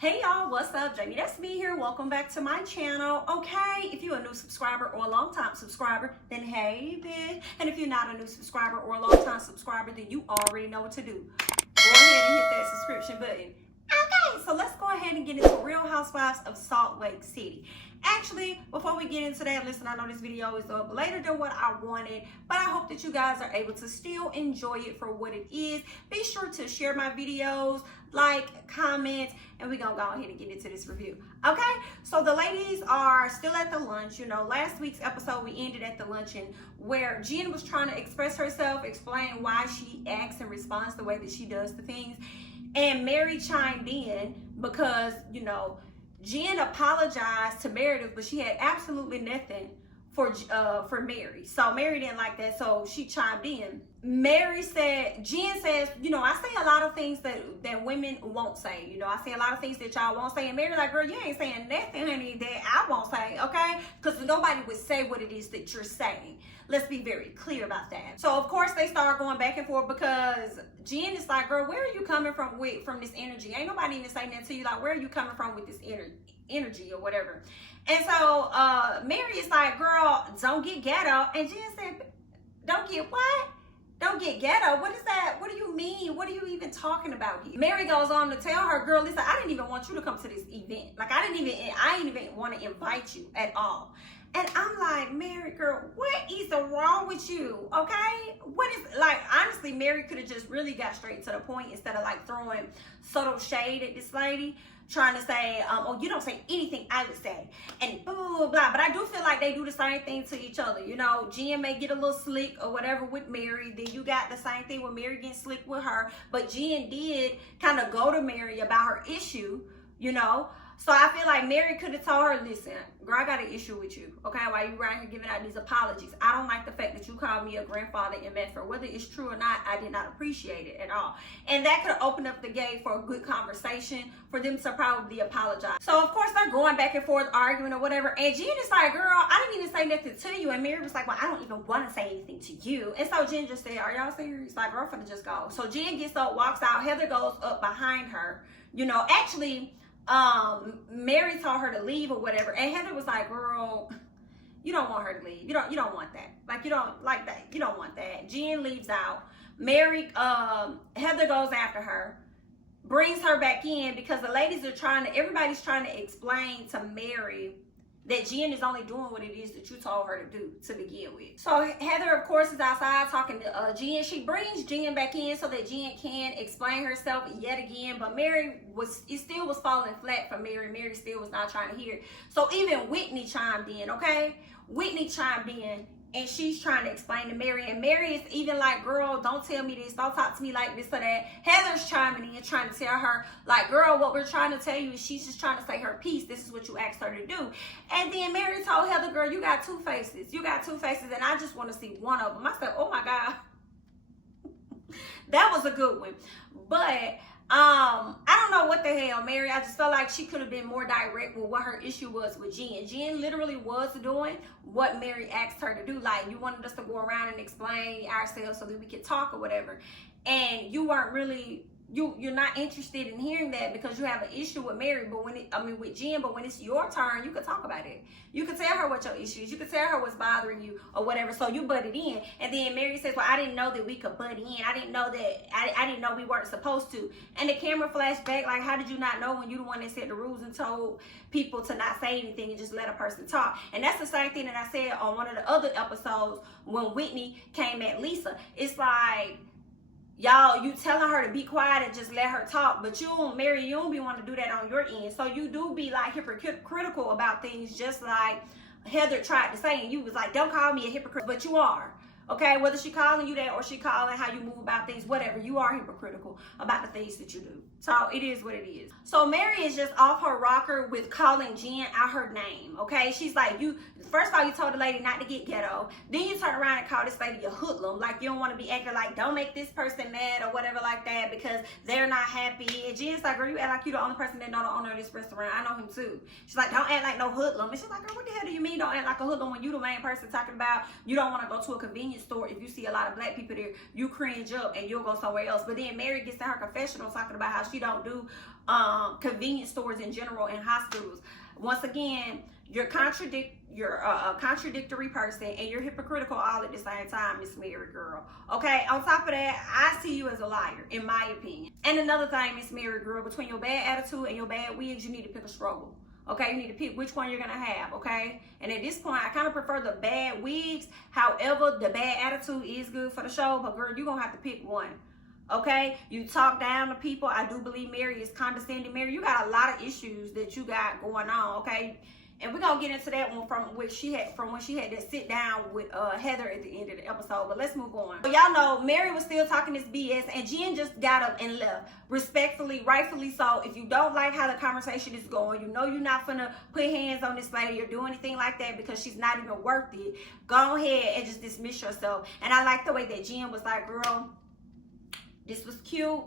Hey y'all, what's up? Jamithatsme here. Welcome back to my channel. Okay, if you're a new subscriber or a long time subscriber, then hey bitch. And if you're not a new subscriber or a long time subscriber, then you already know what to do. Go ahead and hit that subscription button. Okay, so let's go ahead and get into Real Housewives of Salt Lake City. Actually, before we get into that, listen, I know this video is up later than what I wanted, but I hope that you guys are able to still enjoy it for what it is. Be sure to share my videos, like, comment, and we're gonna go ahead and get into this review. Okay, so the ladies are still at the lunch. You know, last week's episode we ended at the luncheon where Jen was trying to express herself, explain why she acts and responds the way that she does to things. And Mary chimed in because, you know, Jen apologized to Meredith, but she had absolutely nothing for Mary. So Mary didn't like that, so she chimed in. Mary said, Jen says, you know, I say a lot of things that women won't say. You know, I say a lot of things that y'all won't say. And Mary like, girl, you ain't saying nothing, honey, that I won't say, okay? Because nobody would say what it is that you're saying. Let's be very clear about that. So, of course, they start going back and forth because Jen is like, girl, where are you coming from this energy? Ain't nobody even saying that to you. Like, where are you coming from with this energy or whatever? And so Mary is like, girl, don't get ghetto. And Jen said, don't get what? Don't get ghetto? What is that? What do you mean? What are you even talking about here? Mary goes on to tell her, girl, listen, I didn't even want you to come to this event. Like, I didn't even want to invite you at all. And I'm like, Mary, girl, what is wrong with you? Okay? What is, like, honestly, Mary could have just really got straight to the point instead of like throwing subtle shade at this lady, trying to say, oh, you don't say anything I would say, and blah, blah, blah. But I do feel like they do the same thing to each other. You know, Jen may get a little slick or whatever with Mary. Then you got the same thing with Mary getting slick with her. But Jen did kind of go to Mary about her issue, you know. So I feel like Mary could have told her, listen, girl, I got an issue with you, okay? While you around here giving out these apologies. I don't like the fact that you called me a grandfather in Medford. Whether it's true or not, I did not appreciate it at all. And that could have opened up the gate for a good conversation for them to probably apologize. So, of course, they're going back and forth, arguing or whatever. And Jen is like, girl, I didn't even say nothing to you. And Mary was like, well, I don't even want to say anything to you. And so Jen just said, are y'all serious? Like, girl, finna just go. So Jen gets up, walks out. Heather goes up behind her. You know, actually, Mary told her to leave or whatever, and Heather was like, girl, you don't want her to leave. You don't want that. Like, you don't like that. You don't want that. Jen leaves out. Mary, Heather goes after her, brings her back in because the ladies are everybody's trying to explain to Mary that Jen is only doing what it is that you told her to do to begin with. So Heather, of course, is outside talking to Jen. She brings Jen back in so that Jen can explain herself yet again. But it still was falling flat for Mary. Mary still was not trying to hear it. So even Whitney chimed in, okay? Whitney chimed in. And she's trying to explain to Mary. And Mary is even like, girl, don't tell me this. Don't talk to me like this or that. Heather's chiming in, trying to tell her, like, girl, what we're trying to tell you is she's just trying to say her piece. This is what you asked her to do. And then Mary told Heather, girl, you got two faces. You got two faces, and I just want to see one of them. I said, oh, my God. That was a good one. But I don't know what the hell, Mary. I just felt like she could have been more direct with what her issue was with Jen. Jen literally was doing what Mary asked her to do. Like, you wanted us to go around and explain ourselves so that we could talk or whatever. And you weren't really, you're not interested in hearing that because you have an issue with Mary, but with Jen, but when it's your turn, you could talk about it. You could tell her what your issue is. You could tell her what's bothering you or whatever. So you butted in. And then Mary says, well, I didn't know that we could butt in. I didn't know that, I didn't know we weren't supposed to. And the camera flashed back, like, how did you not know when you the one that set the rules and told people to not say anything and just let a person talk? And that's the same thing that I said on one of the other episodes when Whitney came at Lisa. It's like, y'all, you telling her to be quiet and just let her talk, but Mary, you don't be wanting to do that on your end. So you do be like hypocritical about things, just like Heather tried to say, and you was like, don't call me a hypocrite, but you are. Okay, whether she calling you that or she calling how you move about things, whatever, you are hypocritical about the things that you do. So it is what it is. So Mary is just off her rocker with calling Jen out her name, okay? She's like, first of all, you told the lady not to get ghetto. Then you turn around and call this lady a hoodlum. Like, you don't want to be acting like, don't make this person mad or whatever like that because they're not happy. And Jen's like, girl, you act like you the only person that know the owner of this restaurant. I know him too. She's like, don't act like no hoodlum. And she's like, girl, what the hell do you mean don't act like a hoodlum when you the main person talking about you don't want to go to a convenience convenience store, if you see a lot of black people there, you cringe up and you'll go somewhere else. But then Mary gets in her confessional talking about how she don't do convenience stores in general in hospitals. Once again, you're a contradictory person and you're hypocritical all at the same time, Miss Mary girl. Okay, on top of that, I see you as a liar, in my opinion. And another thing, Miss Mary girl, between your bad attitude and your bad wigs, you need to pick a struggle. Okay, you need to pick which one you're gonna have, okay? And at this point, I kind of prefer the bad wigs. However, the bad attitude is good for the show, but girl, you're gonna have to pick one. Okay, you talk down to people. I do believe Mary is condescending. Mary, you got a lot of issues that you got going on, okay? And we're gonna get into that one from when she had that sit down with Heather at the end of the episode. But let's move on. So y'all know Mary was still talking this BS, and Jen just got up and left. Respectfully, rightfully so. If you don't like how the conversation is going, you know you're not gonna put hands on this lady or do anything like that because she's not even worth it. Go ahead and just dismiss yourself. And I like the way that Jen was like, girl, this was cute,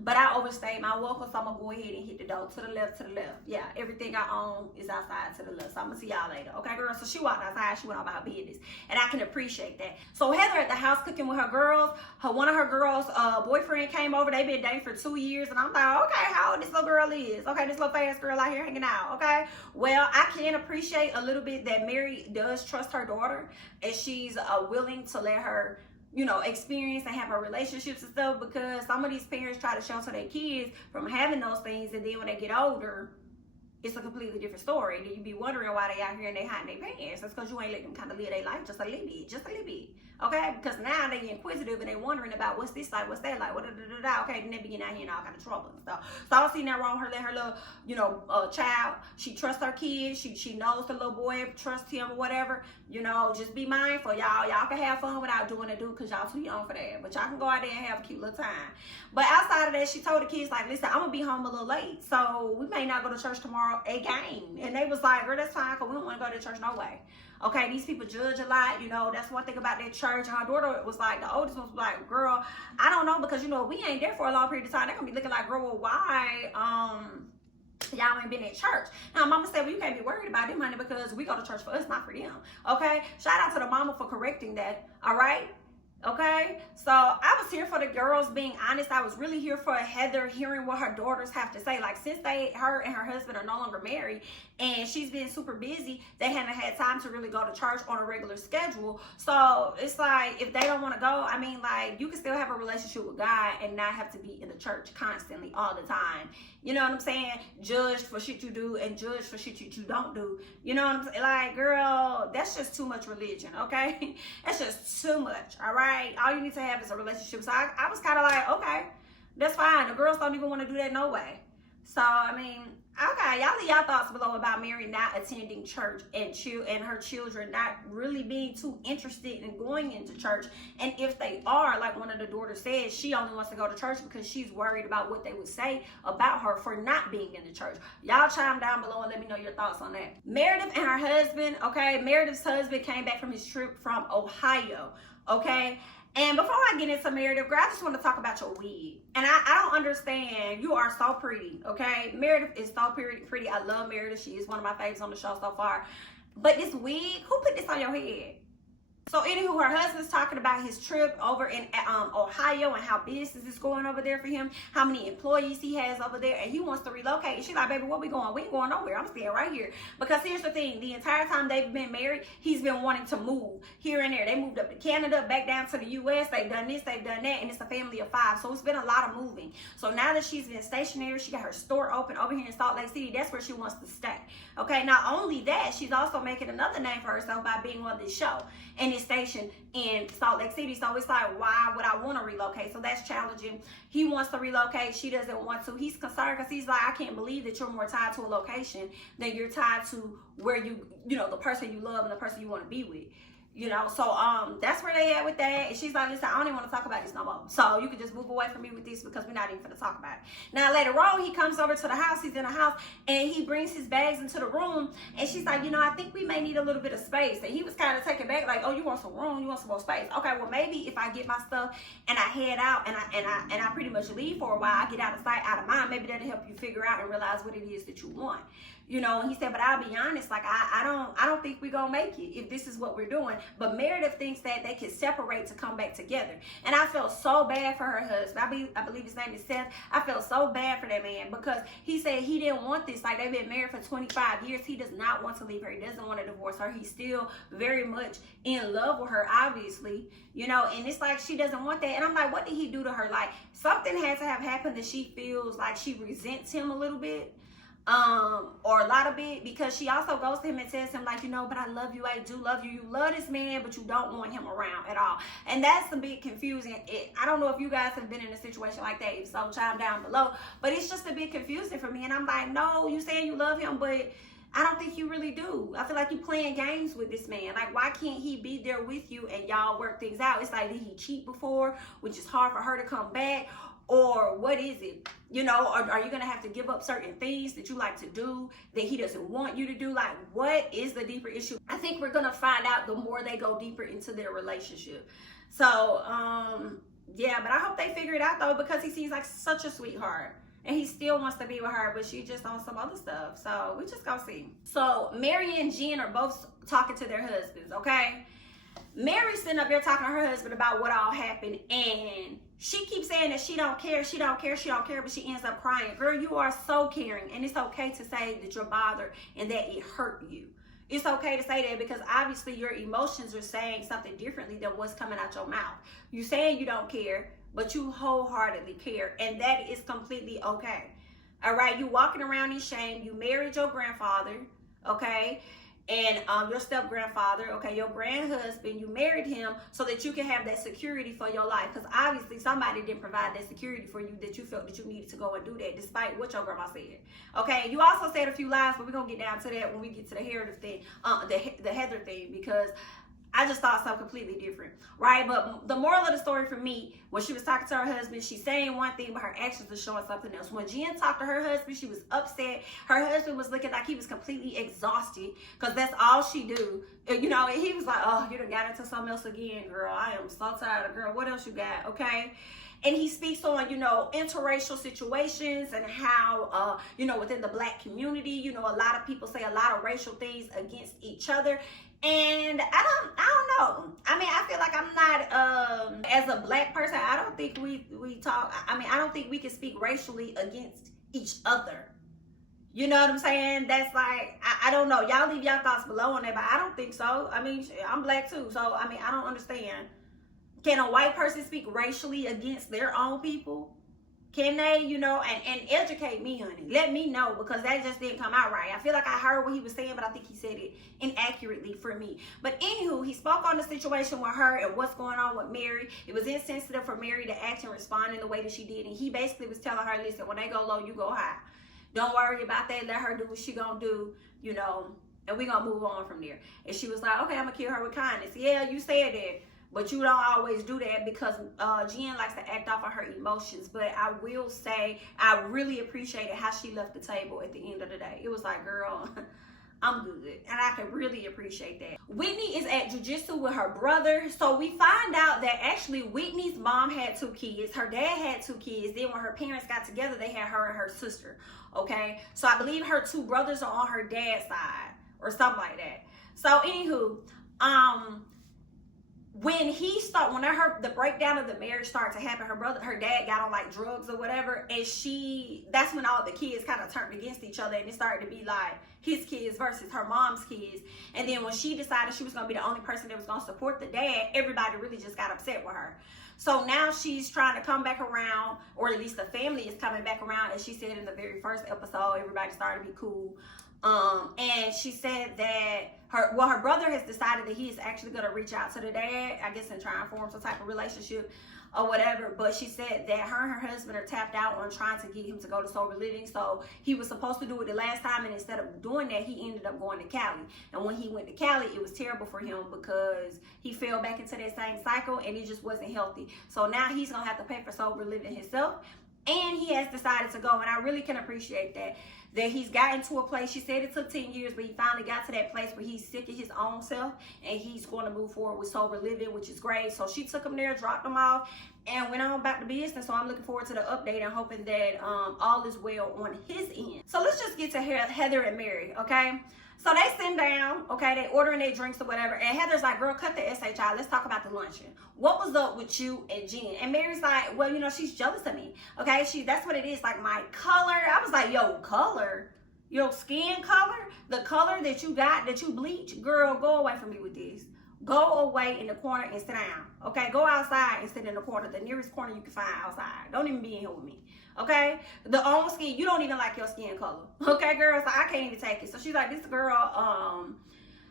but I overstayed my welcome, so I'm gonna go ahead and hit the door to the left, Yeah, everything I own is outside to the left, so I'm gonna see y'all later. Okay, girl? So she walked outside, she went on about her business, and I can appreciate that. So Heather at the house cooking with her girls, one of her girls' boyfriend came over. They've been dating for 2 years, and I'm like, okay, how old this little girl is? Okay, this little fast girl out here hanging out, okay? Well, I can appreciate a little bit that Mary does trust her daughter, and she's willing to let her, you know, experience and have her relationships and stuff, because some of these parents try to shelter their kids from having those things, and then when they get older, it's a completely different story. And then you be wondering why they out here and they hiding their pants. That's because you ain't let them kind of live their life just a little bit, okay? Because now they inquisitive and they wondering about what's this like, what's that like, okay, then they begin out here in all kind of trouble and stuff. So I don't see nothing wrong with her letting her little, you know, child, she trusts her kids, she knows the little boy, trusts him or whatever, you know, just be mindful, y'all. Y'all can have fun without doing it, because y'all too young for that, but y'all can go out there and have a cute little time. But outside of that, she told the kids, like, listen, I'm gonna be home a little late, so we may not go to church tomorrow again. And they was like, girl, that's fine, because we don't want to go to church no way. Okay, these people judge a lot, you know, that's one thing about that church. And her daughter was like, the oldest one was like, girl, I don't know, because, you know, we ain't there for a long period of time. They're gonna be looking like, girl, well, why y'all ain't been at church? Now mama said, well, you can't be worried about them, honey, because we go to church for us, not for them. Okay, shout out to the mama for correcting that. All right, okay, so I was here for the girls being honest. I was really here for Heather hearing what her daughters have to say. Like, since her and her husband are no longer married and she's been super busy, they haven't had time to really go to church on a regular schedule. So it's like, if they don't want to go, I mean, like, you can still have a relationship with God and not have to be in the church constantly all the time. You know what I'm saying? Judged for shit you do and judged for shit you don't do. You know what I'm saying? Like, girl, that's just too much religion, okay? That's just too much, all right? All you need to have is a relationship. So I was kind of like, okay, that's fine. The girls don't even want to do that no way. So, I mean, okay, y'all leave y'all thoughts below about Mary not attending church and her children not really being too interested in going into church. And if they are, like one of the daughters said, she only wants to go to church because she's worried about what they would say about her for not being in the church. Y'all chime down below and let me know your thoughts on that. Meredith and her husband, okay, Meredith's husband came back from his trip from Ohio, okay? And before I get into Meredith, girl, I just want to talk about your wig. And I don't understand. You are so pretty, okay? Meredith is so pretty. I love Meredith. She is one of my favorites on the show so far. But this wig, who put this on your head? So anywho, her husband's talking about his trip over in Ohio and how business is going over there for him, how many employees he has over there, and he wants to relocate. And she's like, baby, where we going? We ain't going nowhere. I'm staying right here. Because here's the thing, the entire time they've been married, he's been wanting to move here and there. They moved up to Canada, back down to the U.S. They've done this, they've done that, and it's a family of 5. So it's been a lot of moving. So now that she's been stationary, she got her store open over here in Salt Lake City. That's where she wants to stay. Okay, not only that, she's also making another name for herself by being on this show and it's stationed in Salt Lake City. So it's like, why would I want to relocate? So that's challenging. He wants to relocate. She doesn't want to. He's concerned because he's like, I can't believe that you're more tied to a location than you're tied to where you know, the person you love and the person you want to be with. You know, so that's where they at with that. And she's like, listen, I don't even want to talk about this no more. So you can just move away from me with this because we're not even going to talk about it. Now later on, he comes over to the house. He's in the house and he brings his bags into the room. And she's like, you know, I think we may need a little bit of space. And he was kind of taken back, like, oh, you want some room? You want some more space? Okay, well maybe if I get my stuff and I head out and I pretty much leave for a while, I get out of sight, out of mind. Maybe that'll help you figure out and realize what it is that you want. You know, and he said, but I'll be honest, like, I don't think we're gonna make it if this is what we're doing. But Meredith thinks that they can separate to come back together. And I felt so bad for her husband. I believe his name is Seth. I felt so bad for that man because he said he didn't want this. Like, they've been married for 25 years. He does not want to leave her. He doesn't want to divorce her. He's still very much in love with her, obviously, you know, and it's like she doesn't want that. And I'm like, what did he do to her? Like, something had to have happened that she feels like she resents him a little bit. Or a lot of it, because she also goes to him and tells him, like, you know, but I love you, I do love you, you love this man, but you don't want him around at all. And that's a bit confusing. I don't know if you guys have been in a situation like that, if so, chime down below, but it's just a bit confusing for me. And I'm like, no, you saying you love him, but I don't think you really do. I feel like you playing games with this man. Like, why can't he be there with you and y'all work things out? It's like, did he cheat before, which is hard for her to come back? Or what is it? You know, or are you going to have to give up certain things that you like to do that he doesn't want you to do? Like, what is the deeper issue? I think we're going to find out the more they go deeper into their relationship. So, yeah, but I hope they figure it out, though, because he seems like such a sweetheart. And he still wants to be with her, but she just on some other stuff. So, we just gonna see. So, Mary and Jen are both talking to their husbands, okay? Mary's sitting up there talking to her husband about what all happened, and she keeps saying that she don't care, but she ends up crying. Girl, you are so caring, and it's okay to say that you're bothered and that it hurt you. It's okay to say that because obviously your emotions are saying something differently than what's coming out your mouth. You saying you don't care, but you wholeheartedly care, and that is completely okay. All right, you walking around in shame. You married your grandfather, okay? And your step-grandfather, okay, your grand-husband, you married him so that you can have that security for your life. Because obviously somebody didn't provide that security for you that you felt that you needed to go and do that despite what your grandma said. Okay, you also said a few lies, but we're going to get down to that when we get to the Heather thing, the Heather thing, because I just thought something completely different, right? But the moral of the story for me, when she was talking to her husband, she's saying one thing, but her actions are showing something else. When Jen talked to her husband, she was upset. Her husband was looking like he was completely exhausted because that's all she do. You know, and he was like, oh, you done got into something else again, girl. I am so tired of girl. What else you got, okay? And he speaks on, you know, interracial situations and how, you know, within the black community, you know, a lot of people say a lot of racial things against each other. And I don't know. I mean, I feel like I'm not, as a black person, I don't think we talk, I mean, I don't think we can speak racially against each other. You know what I'm saying? That's like, I don't know. Y'all leave y'all thoughts below on that, but I don't think so. I mean, I'm black too. So, I mean, I don't understand. Can a white person speak racially against their own people? Can they, you know, and educate me, honey. Let me know, because that just didn't come out right. I feel like I heard what he was saying, but I think he said it inaccurately for me. But anywho, he spoke on the situation with her and what's going on with Mary. It was insensitive for Mary to act and respond in the way that she did. And he basically was telling her, listen, when they go low, you go high. Don't worry about that. Let her do what she gonna do, you know, and we gonna move on from there. And she was like, okay, I'm gonna kill her with kindness. Yeah, you said that. But you don't always do that because Jen likes to act off of her emotions. But I will say I really appreciated how she left the table at the end of the day. It was like, girl, I'm good. And I can really appreciate that. Whitney is at jiu-jitsu with her brother. So we find out that actually Whitney's mom had 2 kids. Her dad had 2 kids. Then when her parents got together, they had her and her sister. Okay? So I believe her 2 brothers are on her dad's side or something like that. So anywho, when the breakdown of the marriage started to happen, her dad got on like drugs or whatever, and that's when all the kids kind of turned against each other, and it started to be like his kids versus her mom's kids. And then when she decided she was going to be the only person that was going to support the dad, everybody really just got upset with her. So now she's trying to come back around, or at least the family is coming back around. As she said in the very first episode, everybody started to be cool. And she said that her brother has decided that he is actually going to reach out to the dad, I guess, and try and form some type of relationship or whatever. But she said that her and her husband are tapped out on trying to get him to go to sober living. So he was supposed to do it the last time, and instead of doing that, he ended up going to Cali. And when he went to Cali, it was terrible for him because he fell back into that same cycle, and it just wasn't healthy. So now he's going to have to pay for sober living himself. And he has decided to go, and I really can appreciate that he's gotten to a place. She said it took 10 years, but he finally got to that place where he's sick of his own self, and he's going to move forward with sober living, which is great. So she took him there, dropped him off, and went on back to business. So I'm looking forward to the update and hoping that all is well on his end. So let's just get to Heather and Mary, okay? So they sit down, okay, they ordering their drinks or whatever, and Heather's like, girl, cut the SHI, let's talk about the luncheon. What was up with you and Jen? And Mary's like, well, you know, she's jealous of me, okay? That's what it is, like my color. I was like, yo, color? Your skin color? The color that you got, that you bleach? Girl, go away from me with this. Go away in the corner and sit down, okay? Go outside and sit in the corner, the nearest corner you can find outside. Don't even be in here with me, okay? The own skin, you don't even like your skin color, okay, girl? So I can't even take it. So she's like, this girl,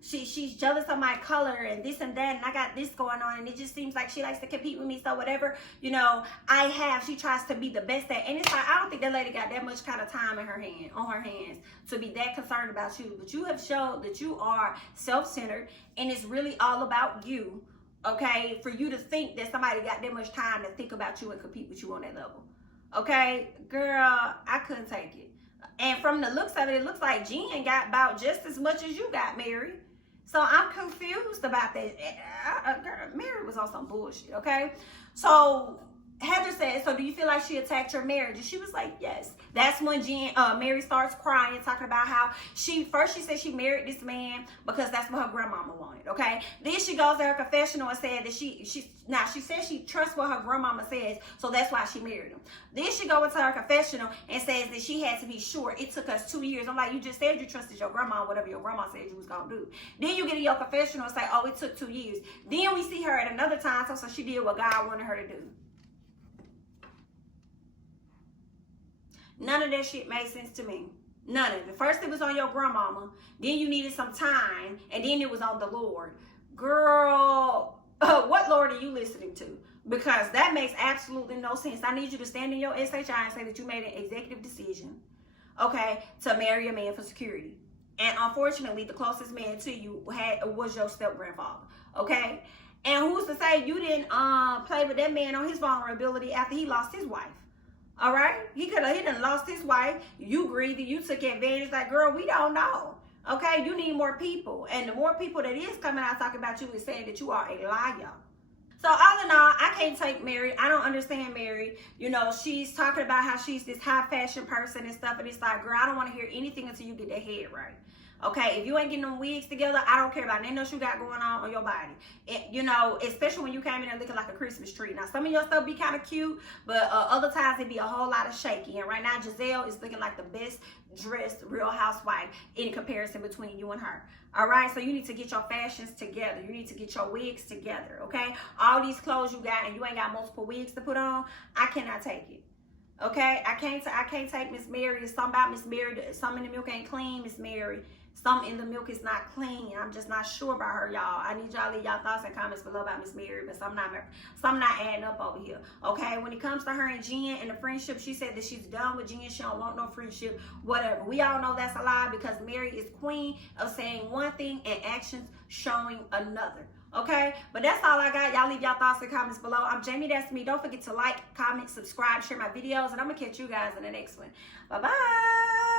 she's jealous of my color and this and that, and I got this going on, and it just seems like she likes to compete with me. So whatever, you know, she tries to be the best at. And it's like, I don't think that lady got that much kind of time in her hands to be that concerned about you. But you have showed that you are self-centered, and it's really all about you, okay? For you to think that somebody got that much time to think about you and compete with you on that level, okay? Girl, I couldn't take it. And from the looks of it, it looks like Jen got about just as much as you got, Mary. So I'm confused about that. Girl, Mary was on some bullshit, okay? So Heather said, so do you feel like she attacked your marriage? And she was like, yes. That's when Mary starts crying, talking about how she said she married this man because that's what her grandmama wanted, okay? Then she goes to her confessional and said that she says she trusts what her grandmama says, so that's why she married him. Then she goes into her confessional and says that she had to be sure. It took us 2 years. I'm like, you just said you trusted your grandma, whatever your grandma said you was gonna do. Then you get in your confessional and say, oh, it took 2 years. Then we see her at another time, so she did what God wanted her to do. None of that shit made sense to me. None of it. First it was on your grandmama, then you needed some time, and then it was on the Lord. Girl, what Lord are you listening to? Because that makes absolutely no sense. I need you to stand in your SHI and say that you made an executive decision, okay, to marry a man for security. And unfortunately, the closest man to you was your step-grandfather, okay? And who's to say you didn't play with that man on his vulnerability after he lost his wife? All right, he done lost his wife. You greedy, you took advantage. Like, girl, we don't know. Okay, you need more people, and the more people that is coming out talking about you is saying that you are a liar. So all in all, I can't take Mary. I don't understand Mary. You know, she's talking about how she's this high fashion person and stuff, and it's like, girl, I don't want to hear anything until you get that head right. Okay, if you ain't getting them wigs together, I don't care about nothing else you got going on your body. You know, especially when you came in there looking like a Christmas tree. Now, some of your stuff be kind of cute, but other times it be a whole lot of shaky. And right now, Giselle is looking like the best dressed Real Housewife in comparison between you and her. All right, so you need to get your fashions together. You need to get your wigs together, okay? All these clothes you got and you ain't got multiple wigs to put on, I cannot take it. Okay, I can't take Miss Mary. It's something about Miss Mary. Something in the milk ain't clean, Miss Mary. Something in the milk is not clean. I'm just not sure about her, y'all. I need y'all to leave y'all thoughts and comments below about Miss Mary, but something not adding up over here. Okay, when it comes to her and Jen and the friendship, she said that she's done with Jen. She don't want no friendship, whatever. We all know that's a lie because Mary is queen of saying one thing and actions showing another. Okay, but that's all I got. Y'all leave y'all thoughts and comments below. I'm Jamie, that's me. Don't forget to like, comment, subscribe, share my videos, and I'm gonna catch you guys in the next one. Bye bye.